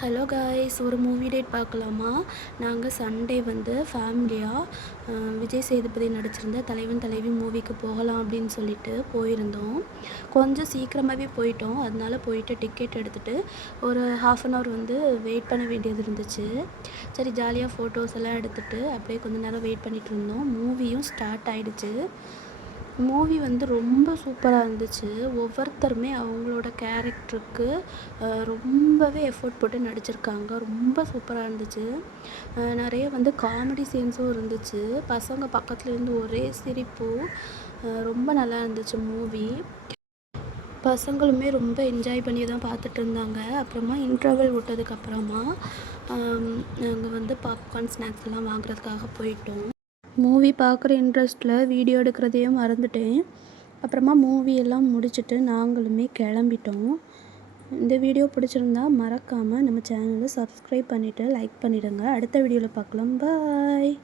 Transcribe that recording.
Hello guys, ஒரு movie date பார்க்கலாமா? நாங்கள் சண்டே வந்து ஃபேமிலியாக விஜய் சேதுபதி நடிச்சிருந்த தலைவன் தலைவி மூவிக்கு போகலாம் அப்படின்னு சொல்லிட்டு போயிருந்தோம். கொஞ்சம் சீக்கிரமாகவே போயிட்டோம். அதனால போயிட்டு டிக்கெட் எடுத்துகிட்டு ஒரு ½ வந்து வெயிட் பண்ண வேண்டியது இருந்துச்சு. சரி, ஜாலியாக ஃபோட்டோஸ் எல்லாம் எடுத்துகிட்டு அப்படியே கொஞ்சம் நேரம் வெயிட் பண்ணிகிட்டு இருந்தோம். மூவியும் ஸ்டார்ட் ஆகிடுச்சு. மூவி வந்து ரொம்ப சூப்பராக இருந்துச்சு. ஒவ்வொருத்தருமே அவங்களோட கேரக்டருக்கு ரொம்பவே எஃபோர்ட் போட்டு நடிச்சிருக்காங்க. ரொம்ப சூப்பராக இருந்துச்சு. நிறைய வந்து காமெடி சீன்ஸும் இருந்துச்சு. பசங்க பக்கத்துலேருந்து ஒரே சிரிப்பு. ரொம்ப நல்லா இருந்துச்சு மூவி. பசங்களுமே ரொம்ப என்ஜாய் பண்ணி தான் பார்த்துட்டு இருந்தாங்க. அப்புறமா இன்டர்வல் விட்டதுக்கப்புறமா நாங்கள் வந்து பாப்கார்ன் ஸ்நாக்ஸ் எல்லாம் வாங்குறதுக்காக போயிட்டோம். மூவி பார்க்குற இன்ட்ரெஸ்ட்டில் வீடியோ எடுக்கிறதையும் மறந்துட்டேன். அப்புறமா மூவி எல்லாம் முடிச்சுட்டு நாங்களுமே கிளம்பிட்டோம். இந்த வீடியோ பிடிச்சிருந்தா மறக்காமல் நம்ம சேனலை சப்ஸ்கிரைப் பண்ணிவிட்டு லைக் பண்ணிவிடுங்க. அடுத்த வீடியோவில் பார்க்கலாம். பாய்.